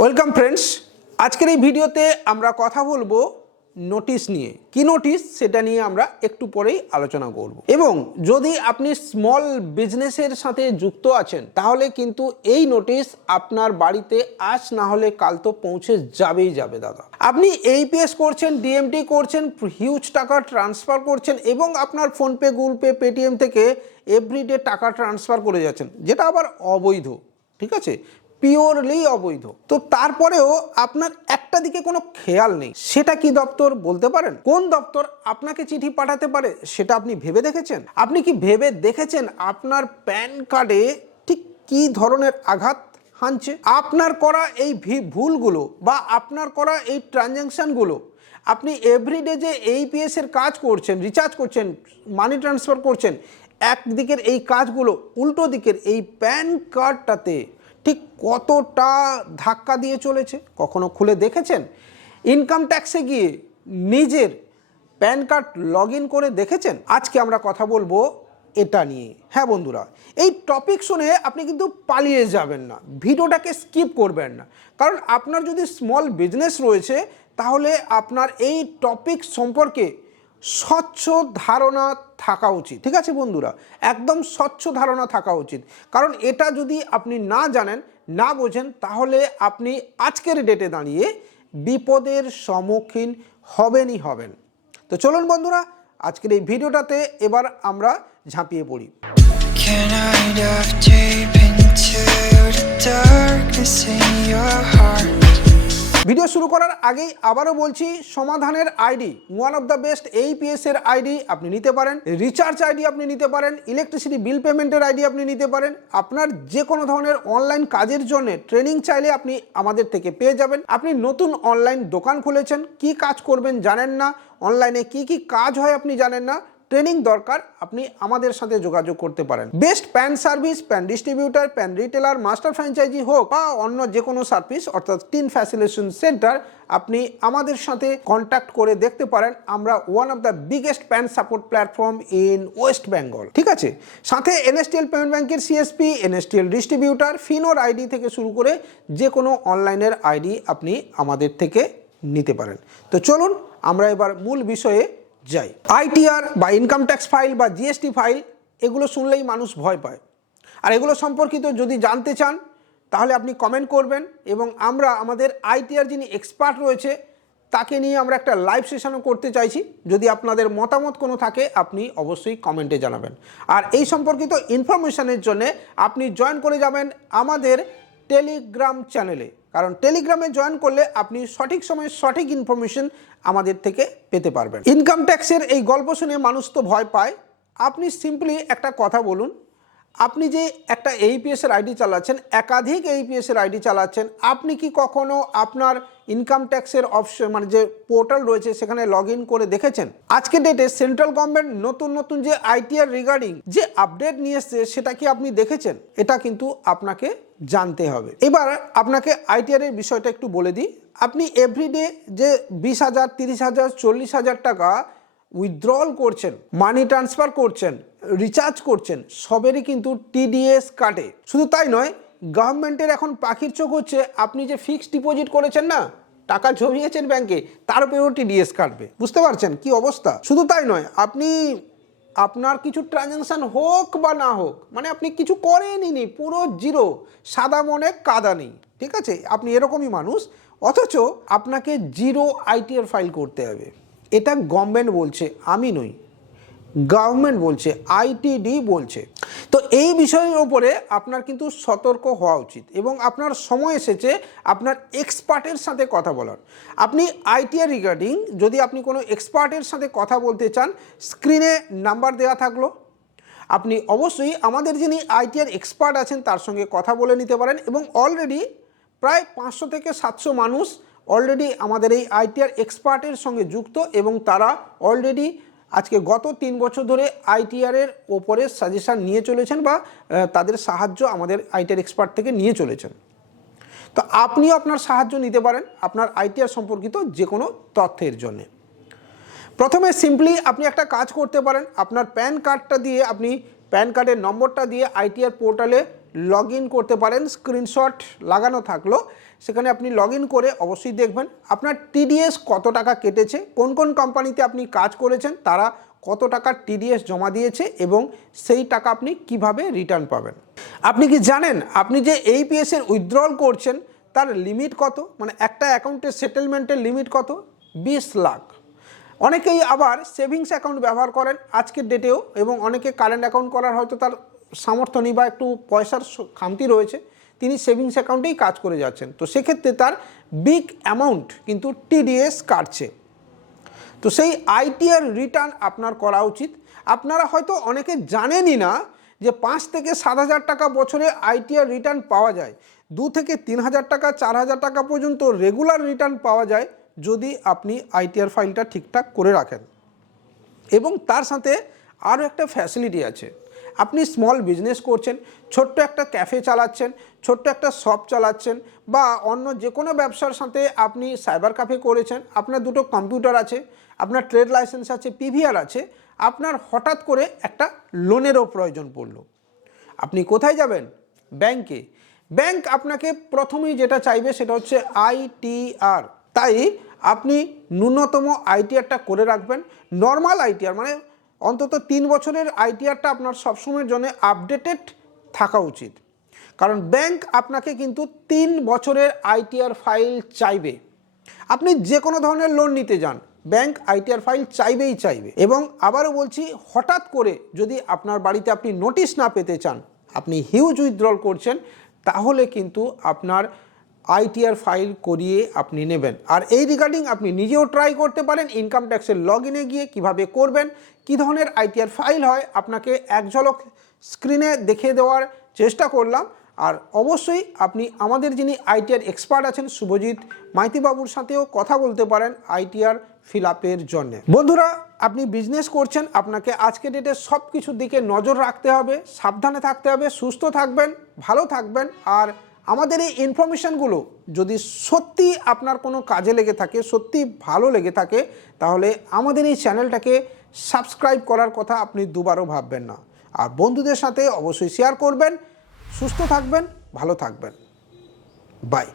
Welcome friends, আজকের এই ভিডিওতে আমরা কথা বলব নোটিশ নিয়ে। কি নোটিশ? সেটা নিয়ে আমরা একটু পরেই আলোচনা করব। এবং যদি আপনি স্মল বিজনেসের সাথে যুক্ত আছেন, তাহলে কিন্তু এই নোটিশ আপনার বাড়িতে আজ না হলে কাল তো পৌঁছে যাবেই যাবে, দাদা। আপনি এইপিএস করছেন ডিএমটি করছেন হিউজ টাকা ট্রান্সফার করছেন এবং আপনার ফোনপে গুগল পে পেটিএম থেকে এভরিডে টাকা ট্রান্সফার করে যাচ্ছেন, যেটা আবার অবৈধ, ঠিক আছে? পিওরলি অবৈধ। তো তারপরেও আপনার একটা দিকে কোনো খেয়াল নেই, সেটা কি দপ্তর বলতে পারেন? কোন দপ্তর আপনাকে চিঠি পাঠাতে পারে, সেটা আপনি ভেবে দেখেছেন? আপনি কি ভেবে দেখেছেন আপনার প্যান কার্ডে ঠিক কি ধরনের আঘাত হানছে? আপনার করা এই ভুলগুলো বা আপনার করা এই ট্রানজ্যাকশানগুলো, আপনি এভরিডে যে এইপিএস এর কাজ করছেন রিচার্জ করছেন মানি ট্রান্সফার করছেন, একদিকের এই কাজগুলো, উল্টো দিকের এই প্যান কার্ডটাতে ঠিক কতটা ধাক্কা দিয়ে চলেছে? কখনো খুলে দেখেছেন? ইনকাম ট্যাক্সে গিয়ে নিজের প্যান কার্ড লগ করে দেখেছেন? আজকে আমরা কথা বলব এটা নিয়ে। হ্যাঁ বন্ধুরা, এই টপিক শুনে আপনি কিন্তু পালিয়ে যাবেন না। ভিডিওটাকে স্কিপ করবেন না। কারণ আপনার যদি স্মল বিজনেস রয়েছে, তাহলে আপনার এই টপিক সম্পর্কে স্বচ্ছ ধারণা থাকা উচিত। ঠিক আছে বন্ধুরা? একদম স্বচ্ছ ধারণা থাকা উচিত। কারণ এটা যদি আপনি না জানেন, না বোঝেন, তাহলে আপনি আজকের ডেটে দাঁড়িয়ে বিপদের সম্মুখীন হবেনই হবেন। তো চলুন বন্ধুরা, আজকের এই ভিডিওটাতে এবার আমরা ঝাঁপিয়ে পড়ি। Darkness in your heart? Video শুরু করার আগেই আবারও বলছি, সমাধানের ID one of the best AEPS এর আইডি আপনি নিতে পারেন রিচার্জ আইডি আপনি নিতে পারেন ইলেকট্রিসিটি বিল পেমেন্টের আইডি আপনি নিতে পারেন, আপনার যে কোনো ধরনের অনলাইন কাজের জন্য ট্রেনিং চাইলে আপনি আমাদের থেকে পেয়ে যাবেন। আপনি নতুন অনলাইন দোকান খুলেছেন, কি কাজ করবেন জানেন না অনলাইনে কি কি কাজ হয় আপনি জানেন না ট্রেনিং দরকার, আপনি আমাদের সাথে যোগাযোগ করতে পারেন। Best PAN service, PAN distributor, PAN retailer, master franchisee হোক বা অন্য যে কোনো সার্ভিস, অর্থাৎ টিন ফ্যাসিলেশন সেন্টার, আপনি আমাদের সাথে কন্ট্যাক্ট করে দেখতে পারেন। আমরা one of the biggest pan support platform in West Bengal ঠিক আছে? সাথে এনএসটিএল পেমেন্ট ব্যাংকের সিএসপি এনএসটিএল ডিস্ট্রিবিউটার ফিনোর আইডি থেকে শুরু করে যে কোনো অনলাইনের আইডি আপনি আমাদের থেকে নিতে পারেন। তো চলুন, আমরা এবার মূল বিষয়ে যাই। আইটিআর বা ইনকাম ট্যাক্স ফাইল বা জিএসটি ফাইল এগুলো শুনলেই মানুষ ভয় পায়। আর এগুলো সম্পর্কিত যদি জানতে চান, তাহলে আপনি কমেন্ট করবেন এবং আমরা আমাদের আইটিআর যিনি এক্সপার্ট রয়েছে, তাকে নিয়ে আমরা একটা লাইভ সেশনও করতে চাইছি। যদি আপনাদের মতামত কোনো থাকে, আপনি অবশ্যই কমেন্টে জানাবেন। আর এই সম্পর্কিত ইনফরমেশানের জন্য আপনি জয়েন করে যাবেন আমাদের টেলিগ্রাম চ্যানেলে কারণ টেলিগ্রামে জয়েন করলে আপনি সঠিক সময়ে সঠিক ইনফরমেশন আমাদের থেকে পেতে পারবেন। ইনকাম ট্যাক্সের এই গল্প শুনে মানুষ তো ভয় পায়। আপনি সিম্পলি একটা কথা বলুন আপনি যে একটা এইপিএস এর আইডি চালাচ্ছেন, একাধিক এইপিএস এর আইডি চালাচ্ছেন, আপনি কি কখনো আপনার ইনকাম ট্যাক্সের অপশন মানে যে পোর্টাল রয়েছে সেখানে লগ ইন করে দেখেছেন? আজকে ডেটে সেন্ট্রাল গভর্নমেন্ট নতুন নতুন যে আইটিআর রিগার্ডিং যে আপডেট নিয়ে এসছে, সেটা কি আপনি দেখেছেন? এটা কিন্তু আপনাকে জানতে হবে। এবার আপনাকে আইটিআর এর বিষয়টা একটু বলে দিই। আপনি এভরিডে যে বিশ হাজার, তিরিশ হাজার, চল্লিশ হাজার টাকা উইথড্রল করছেন মানি ট্রান্সফার করছেন রিচার্জ করছেন, সবেরই কিন্তু টিডিএস কাটে শুধু তাই নয় গভর্নমেন্টের এখন পাখির চোখ হচ্ছে, আপনি যে ফিক্সড ডিপোজিট করেছেন না, টাকা জমিয়েছেন ব্যাংকে তার উপরেও টিডিএস কাটবে বুঝতে পারছেন কি অবস্থা? শুধু তাই নয়, আপনি, আপনার কিছু ট্রানজ্যাকশান হোক বা না হোক মানে আপনি কিছু করেনই পুরো জিরো সাদা মনে কাদা নেই, ঠিক আছে? আপনি এরকমই মানুষ, অথচ আপনাকে জিরো আইটিআর ফাইল করতে হবে। এটা গভর্নমেন্ট বলছে, আমি নই। গভর্নমেন্ট বলছে আইটিডি বলছে। তো এই বিষয়ের ওপরে আপনার কিন্তু সতর্ক হওয়া উচিত এবং আপনার সময় এসেছে আপনার এক্সপার্টের সাথে কথা বলার। আপনি আইটিআর রিগার্ডিং যদি আপনি কোনো এক্সপার্টের সাথে কথা বলতে চান স্ক্রিনে নাম্বার দেওয়া থাকল। আপনি অবশ্যই আমাদের যিনি আইটিআর এক্সপার্ট আছেন, তার সঙ্গে কথা বলে নিতে পারেন এবং অলরেডি প্রায় পাঁচশো থেকে সাতশো মানুষ অলরেডি আমাদের এই আইটিআর এক্সপার্টের সঙ্গে যুক্ত এবং তারা অলরেডি আজকে গত তিন বছর ধরে আইটিআরের ওপরে সাজেশান নিয়ে চলেছেন বা তাদের সাহায্য আমাদের আইটিআর এক্সপার্ট থেকে নিয়ে চলেছেন। তো আপনিও আপনার সাহায্য নিতে পারেন আপনার আইটিআর সম্পর্কিত যে কোনো তথ্যের জন্যে। প্রথমে সিম্পলি আপনি একটা কাজ করতে পারেন, আপনার প্যান কার্ডটা দিয়ে আপনি প্যান কার্ডের নম্বরটা দিয়ে আইটিআর পোর্টালে লগ করতে পারেন। স্ক্রিনশট লাগানো থাকল। সেখানে আপনি লগ করে অবশ্যই দেখবেন আপনার টিডিএস কত টাকা কেটেছে, কোন কোন কোম্পানিতে আপনি কাজ করেছেন, তারা কত টাকার টিডিএস জমা দিয়েছে এবং সেই টাকা আপনি কীভাবে রিটার্ন পাবেন। আপনি কি জানেন, আপনি যে এই পিএসের উইথড্রল করছেন, তার লিমিট কত? মানে একটা অ্যাকাউন্টের সেটেলমেন্টের লিমিট কত? বিশ লাখ। অনেকেই আবার সেভিংস অ্যাকাউন্ট ব্যবহার করেন আজকের ডেটেও এবং অনেকে কারেন্ট অ্যাকাউন্ট করার হয়তো তার সামর্থ্য নেই বা একটু পয়সার খামতি রয়েছে, তিনি সেভিংস অ্যাকাউন্টেই কাজ করে যাচ্ছেন। তো সেক্ষেত্রে তার বিগ অ্যামাউন্ট কিন্তু টিডিএস কাটছে। তো সেই আইটিআর রিটার্ন আপনার করা উচিত। আপনারা হয়তো অনেকে জানেনই না যে পাঁচ থেকে সাত হাজার টাকা বছরে আইটিআর রিটার্ন পাওয়া যায়। দু থেকে তিন হাজার টাকা, চার হাজার টাকা পর্যন্ত রেগুলার রিটার্ন পাওয়া যায়। যদি আপনি আইটিআর ফাইলটা ঠিকঠাক করে রাখেন। এবং তার সাথে আরও একটা ফ্যাসিলিটি আছে। আপনি স্মল বিজনেস করছেন, ছোট্ট একটা ক্যাফে চালাচ্ছেন, ছোট্ট একটা শপ চালাচ্ছেন বা অন্য যে কোনো ব্যবসার সাথে আপনি সাইবার ক্যাফে করেছেন, আপনার দুটো কম্পিউটার আছে, আপনার ট্রেড লাইসেন্স আছে পিভিআর আছে, আপনার হঠাৎ করে একটা লোনেরও প্রয়োজন পড়ল। আপনি কোথায় যাবেন? ব্যাংকে ব্যাংক আপনাকে প্রথমেই যেটা চাইবে সেটা হচ্ছে আইটিআর তাই আপনি ন্যূনতম আইটিআরটা করে রাখবেন। নর্মাল আইটিআর মানে অন্তত তিন বছরের আইটিআরটা আপনার সবসময়ের জন্য আপডেটেড থাকা উচিত। কারণ ব্যাংক আপনাকে কিন্তু তিন বছরের আইটিআর ফাইল চাইবে। আপনি যে কোনো ধরনের লোন নিতে যান ব্যাংক আইটিআর ফাইল চাইবেই চাইবে। এবং আবারও বলছি, হঠাৎ করে যদি আপনার বাড়িতে আপনি নোটিশ না পেতে চান, আপনি হিউজ উইথড্রল করছেন, তাহলে কিন্তু আপনার আইটিআর ফাইল করিয়ে আপনি নেবেন। আর এই রিগার্ডিং আপনি নিজেও ট্রাই করতে পারেন ইনকাম ট্যাক্সের লগ ইনে গিয়ে কীভাবে করবেন, কী ধরনের আইটিআর ফাইল হয়, আপনাকে এক ঝলক স্ক্রিনে দেখিয়ে দেওয়ার চেষ্টা করলাম। আর অবশ্যই আপনি আমাদের যিনি আইটিআর এক্সপার্ট আছেন, শুভজিৎ মাইতিবাবুর সাথেও কথা বলতে পারেন আইটিআর ফিল আপের জন্য। বন্ধুরা, আপনি বিজনেস করছেন, আপনাকে আজকে ডেটে সব কিছুর দিকে নজর রাখতে হবে, সাবধানে থাকতে হবে, সুস্থ থাকবেন, ভালো থাকবেন, আর আমাদের এই ইনফরমেশানগুলো যদি সত্যি আপনার কোনো কাজে লেগে থাকে, সত্যি ভালো লেগে থাকে, তাহলে আমাদের এই চ্যানেলটাকে সাবস্ক্রাইব করার কথা আপনি দুবারও ভাববেন না। আর বন্ধুদের সাথে অবশ্যই শেয়ার করবেন, সুস্থ থাকবেন, ভালো থাকবেন। বাই